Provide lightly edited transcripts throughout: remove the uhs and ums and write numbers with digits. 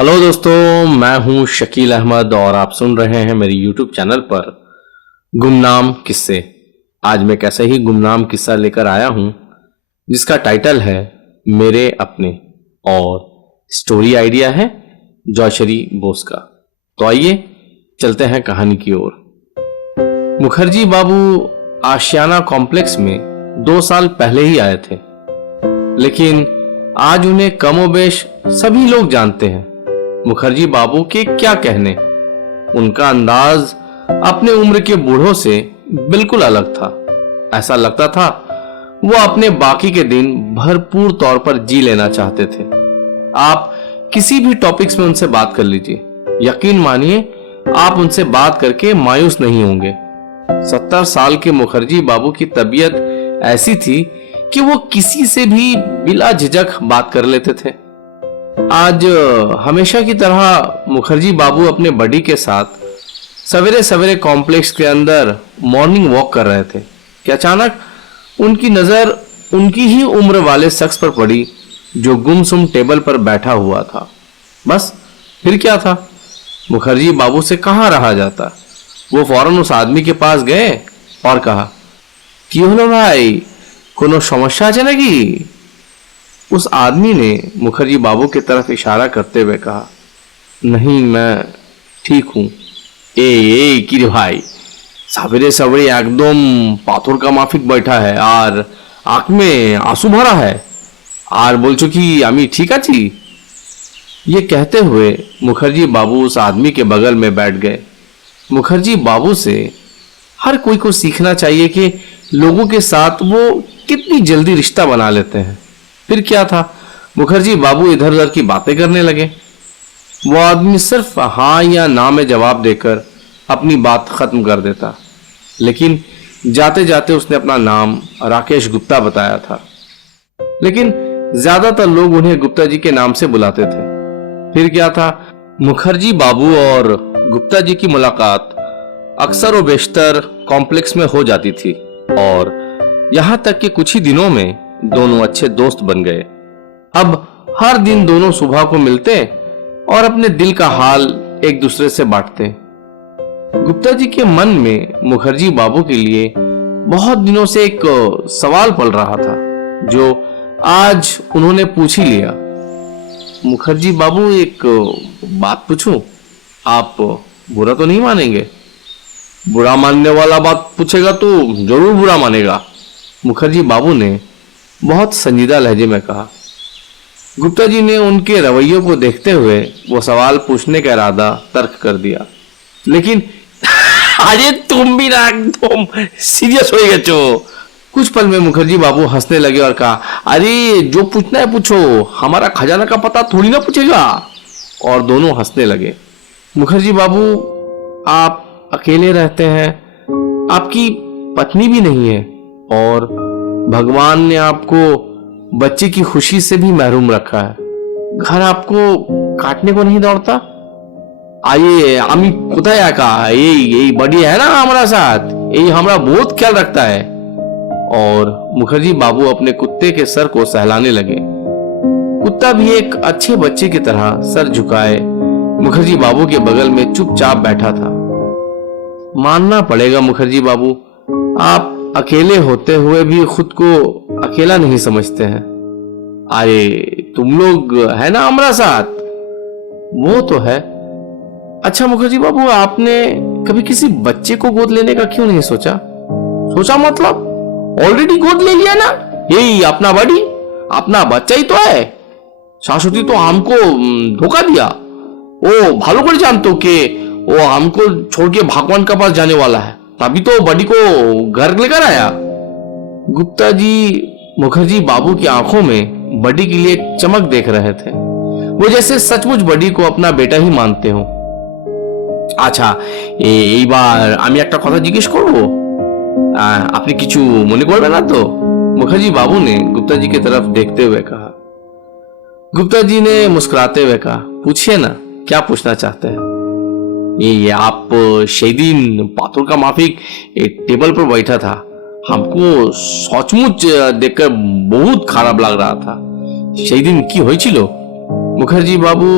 Hello दोस्तों, मैं हूं शकील अहमद और आप सुन रहे हैं मेरे यूट्यूब चैनल पर गुमनाम किस्से। आज मैं कैसे ही गुमनाम किस्सा लेकर आया हूं जिसका टाइटल है मेरे अपने और स्टोरी आइडिया है जॉयश्री बोस का। तो आइए चलते हैं कहानी की ओर। मुखर्जी बाबू आशियाना कॉम्प्लेक्स में 2 साल पहले ही आए थे, लेकिन आज उन्हें कमोबेश सभी लोग जानते हैं। मुखर्जी बाबू के क्या कहने, उनका अंदाज अपने उम्र के बूढ़ों से बिल्कुल अलग था। ऐसा लगता था वो अपने बाकी के दिन भरपूर तौर पर जी लेना चाहते थे। आप किसी भी टॉपिक्स में उनसे बात कर लीजिए, यकीन मानिए आप उनसे बात करके मायूस नहीं होंगे। 70 साल के मुखर्जी बाबू की तबीयत ऐसी थी कि वो किसी से भी बिला झिझक बात कर लेते थे। आज हमेशा की तरह मुखर्जी बाबू अपने बडी के साथ सवेरे सवेरे कॉम्प्लेक्स के अंदर मॉर्निंग वॉक कर रहे थे कि अचानक उनकी नजर उनकी ही उम्र वाले शख्स पर पड़ी जो गुमसुम टेबल पर बैठा हुआ था। बस फिर क्या था, मुखर्जी बाबू से कहाँ रहा जाता। वो फौरन उस आदमी के पास गए और कहा, "की हलो भाई, कोनो समस्या है नाकि?" उस आदमी ने मुखर्जी बाबू की तरफ इशारा करते हुए कहा, "नहीं, मैं ठीक हूं। ए कि रे भाई, सवेरे सवेरे एकदम पाथर का माफिक बैठा है और आंख में आंसू भरा है और बोलছো कि आमी ठीक आছি?" ये कहते हुए मुखर्जी बाबू उस आदमी के बगल में बैठ गए। मुखर्जी बाबू से हर कोई को सीखना चाहिए कि लोगों के साथ वो कितनी जल्दी रिश्ता बना लेते हैं। फिर क्या था, मुखर्जी बाबू इधर उधर की बातें करने लगे। वो आदमी सिर्फ हाँ या ना में जवाब देकर अपनी बात खत्म कर देता, लेकिन जाते जाते उसने अपना नाम राकेश गुप्ता बताया था। लेकिन ज्यादातर लोग उन्हें गुप्ता जी के नाम से बुलाते थे। फिर क्या था, मुखर्जी बाबू और गुप्ता जी की मुलाकात अक्सर व बेशतर कॉम्प्लेक्स में हो जाती थी और यहां तक कि कुछ ही दिनों में दोनों अच्छे दोस्त बन गए। अब हर दिन दोनों सुबह को मिलते और अपने दिल का हाल एक दूसरे से बांटते। गुप्ता जी के मन में मुखर्जी बाबू के लिए बहुत दिनों से एक सवाल पल रहा था जो आज उन्होंने पूछ ही लिया। "मुखर्जी बाबू, एक बात पूछूं? आप बुरा तो नहीं मानेंगे?" "बुरा मानने वाला बात पूछेगा तो जरूर बुरा मानेगा," मुखर्जी बाबू ने बहुत संजीदा लहजे में कहा। गुप्ता जी ने उनके रवैयों को देखते हुए वो सवाल पूछने का इरादा तर्क कर दिया, लेकिन अरे तुम भी ना एकदम सीरियस हो गए छो। कुछ पल में मुखर्जी बाबू हंसने लगे और कहा, "अरे जो पूछना है पूछो, हमारा खजाना का पता थोड़ी ना पूछेगा।" और दोनों हंसने लगे। "मुखर्जी बाबू, आप अकेले रहते हैं, आपकी पत्नी भी नहीं है और भगवान ने आपको बच्चे की खुशी से भी महरूम रखा है। घर आपको काटने को नहीं दौड़ता? आइए, आमी कोথায় একা, यही बड़ी है ना हमारा साथ, यही हमारा बहुत ख्याल रखता है।" और मुखर्जी बाबू अपने कुत्ते के सर को सहलाने लगे। कुत्ता भी एक अच्छे बच्चे की तरह सर झुकाए मुखर्जी बाबू के बगल में चुपचाप बैठा था। "मानना पड़ेगा मुखर्जी बाबू, आप अकेले होते हुए भी खुद को अकेला नहीं समझते हैं। अरे तुम लोग है ना हमारा साथ।" "वो तो है। अच्छा मुखर्जी बाबू, आपने कभी किसी बच्चे को गोद लेने का क्यों नहीं सोचा?" "सोचा मतलब? ऑलरेडी गोद ले लिया ना, यही अपना बड़ी, अपना बच्चा ही तो है। शाश्वती तो हमको धोखा दिया। वो भालो कर जानतो कि वो हमको छोड़ के भगवान के पास जाने वाला है, तभी तो बड़ी को घर लेकर आया।" गुप्ता जी मुखर्जी बाबू की आंखों में बडी के लिए एक चमक देख रहे थे। वो जैसे सचमुच बडी को अपना बेटा ही मानते हो। "আচ্ছা, এইবার আমি একটা কথা জিজ্ঞেস করব, আপনি কিছু মনে করবেন না তো?" मुखर्जी बाबू ने गुप्ता जी की तरफ देखते हुए कहा। गुप्ता जी ने मुस्कुराते हुए कहा, "पूछिए ना, क्या पूछना चाहते हैं?" "ये आप সেদিন पाथर का माफिक टेबल पर बैठा था, हमको सचमुच देखकर बहुत খারাপ लग रहा था। সেই দিন কি হয়েছিল?" मुखर्जी बाबू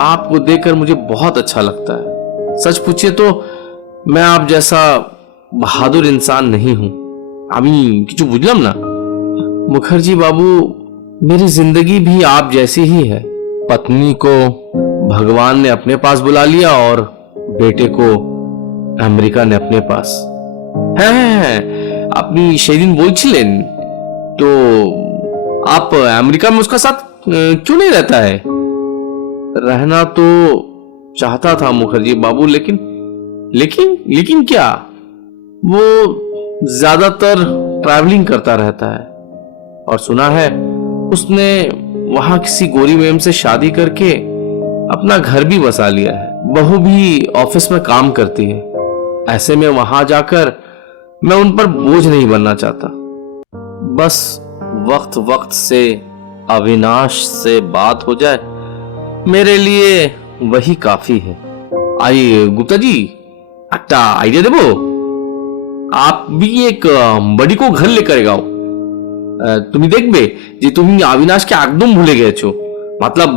आपको देखकर मुझे बहुत अच्छा लगता है। सच पूछिए तो मैं आप जैसा बहादुर इंसान नहीं हूं। আমি কিছু বুঝলাম না। मुखर्जी बाबू, मेरी जिंदगी भी आप जैसी ही है। पत्नी को भगवान ने अपने पास बुला लिया और बेटे को अमेरिका ने अपने पास। হ্যাঁ, আপনি সেদিন বলছিলেন तो आप अमेरिका में उसका साथ क्यों नहीं रहता है? रहना तो चाहता था मुखर्जी बाबू, लेकिन लेकिन लेकिन क्या? वो ज्यादातर ट्रैवलिंग करता रहता है और सुना है उसने वहां किसी गोरी मैम से शादी करके अपना घर भी बसा लिया है। बहू भी ऑफिस में काम करती है। ऐसे में वहां जाकर मैं उन पर बोझ नहीं बनना चाहता। बस वक्त वक्त से अविनाश से बात हो जाए, मेरे लिए वही काफी है। आइए गुप्ता जी, একটা আইডিয়া দেবো? आप भी एक बड़ी को घर लेकर आओ। তুমি দেখবে যে তুমি अविनाश के एकदम भूले गए हो। मतलब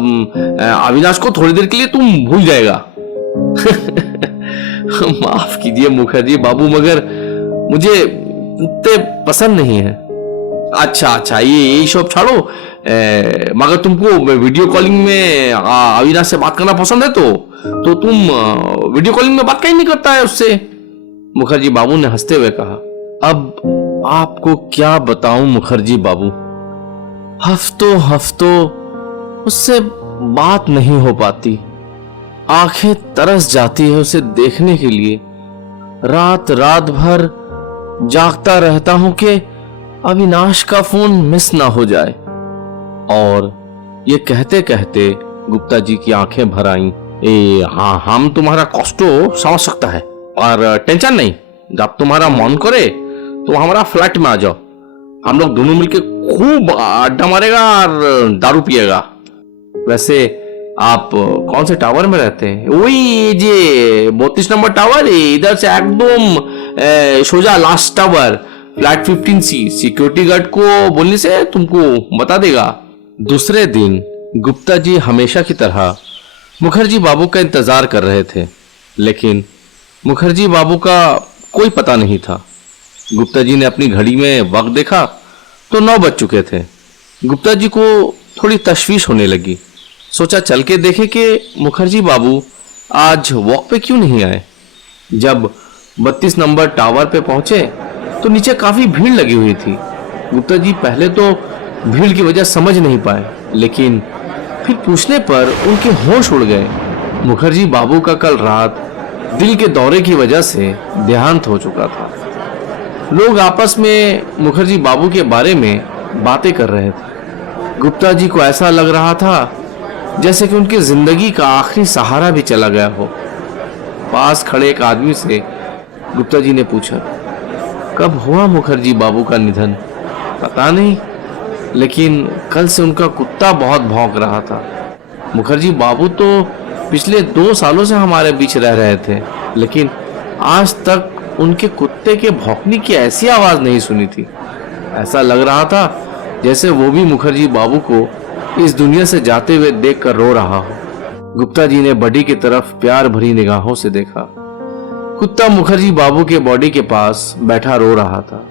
अविनाश को थोड़ी देर के लिए तुम भूल जाएगा। माफ कीजिए मुखर्जी बाबू, मगर मुझे कुत्ते पसंद नहीं है। अच्छा अच्छा, ये यही सब छोड़ो। मगर तुमको वीडियो कॉलिंग में अविनाश से बात करना पसंद है तो तुम वीडियो कॉलिंग में बात कहीं नहीं करता है उससे। मुखर्जी बाबू ने हंसते हुए कहा। अब आपको क्या बताऊं मुखर्जी बाबू, हफ्तों हफ्तों उससे बात नहीं हो पाती। आंखें तरस जाती है उसे देखने के लिए। रात रात भर जागता रहता हूं कि अविनाश का फोन मिस ना हो जाए। और ये कहते कहते गुप्ता जी की आंखें भर आईं। हाँ, हम तुम्हारा कष्ट समझ सकता है और टेंशन नहीं। जब तुम्हारा मन करे तो हमारा फ्लैट में आ जाओ। हम लोग दोनों मिलके खूब अड्डा मारेगा और दारू पिएगा। वैसे आप कौन से टावर में रहते हैं? वही जे 32 नंबर टावर, इधर से एकदम सोजा last tower, flat 15C। Security guard को बोलने से तुमको बता देगा। दूसरे दिन गुप्ता जी हमेशा की तरह मुखर्जी बाबू का इंतजार कर रहे थे, लेकिन मुखर्जी बाबू का कोई पता नहीं था। गुप्ता जी ने अपनी घड़ी में वक्त देखा तो 9 बज चुके थे। गुप्ता जी को थोड़ी तशवीश होने लगी। सोचा चल के देखे कि मुखर्जी बाबू आज वॉक पे क्यों नहीं आए। जब 32 नंबर टावर पे पहुंचे तो नीचे काफी भीड़ लगी हुई थी। गुप्ता जी पहले तो भीड़ की वजह समझ नहीं पाए, लेकिन फिर पूछने पर उनके होश उड़ गए। मुखर्जी बाबू का कल रात दिल के दौरे की वजह से देहांत हो चुका था। लोग आपस में मुखर्जी बाबू के बारे में बातें कर रहे थे। गुप्ता जी को ऐसा लग रहा था जैसे कि उनकी जिंदगी का आखिरी सहारा भी चला गया हो। पास खड़े एक आदमी से गुप्ता जी ने पूछा, कब हुआ मुखर्जी बाबू का निधन? पता नहीं, लेकिन कल से उनका कुत्ता बहुत भौंक रहा था। मुखर्जी बाबू तो पिछले 2 सालों से हमारे बीच रह रहे थे, लेकिन आज तक उनके कुत्ते के भौंकने की ऐसी आवाज नहीं सुनी थी। ऐसा लग रहा था जैसे वो भी मुखर्जी बाबू को इस दुनिया से जाते हुए देखकर रो रहा हो। गुप्ता जी ने बॉडी की तरफ प्यार भरी निगाहों से देखा। कुत्ता मुखर्जी बाबू के बॉडी के पास बैठा रो रहा था।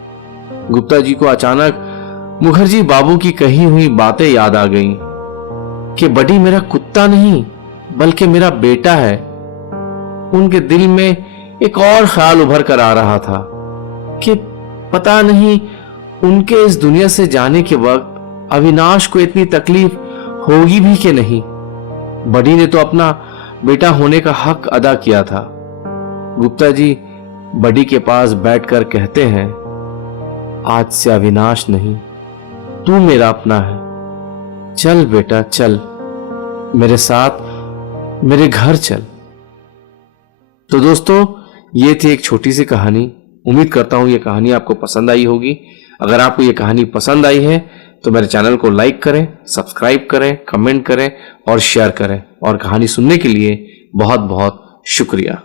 गुप्ता जी को अचानक मुखर्जी बाबू की कही हुई बातें याद आ गईं कि बॉडी मेरा कुत्ता नहीं बल्कि मेरा बेटा है। उनके दिल में एक और ख्याल उभर कर आ रहा था कि पता नहीं उनके इस दुनिया से जाने के वक्त अविनाश को इतनी तकलीफ होगी भी कि नहीं। बड़ी ने तो अपना बेटा होने का हक अदा किया था। गुप्ता जी बड़ी के पास बैठकर कहते हैं, आज से अविनाश नहीं, तू मेरा अपना है। चल बेटा चल, मेरे साथ मेरे घर चल। तो दोस्तों, ये थी एक छोटी सी कहानी। उम्मीद करता हूं ये कहानी आपको पसंद आई होगी। अगर आपको ये कहानी पसंद आई है तो मेरे चैनल को लाइक करें, सब्सक्राइब करें, कमेंट करें और शेयर करें। और कहानी सुनने के लिए बहुत बहुत शुक्रिया।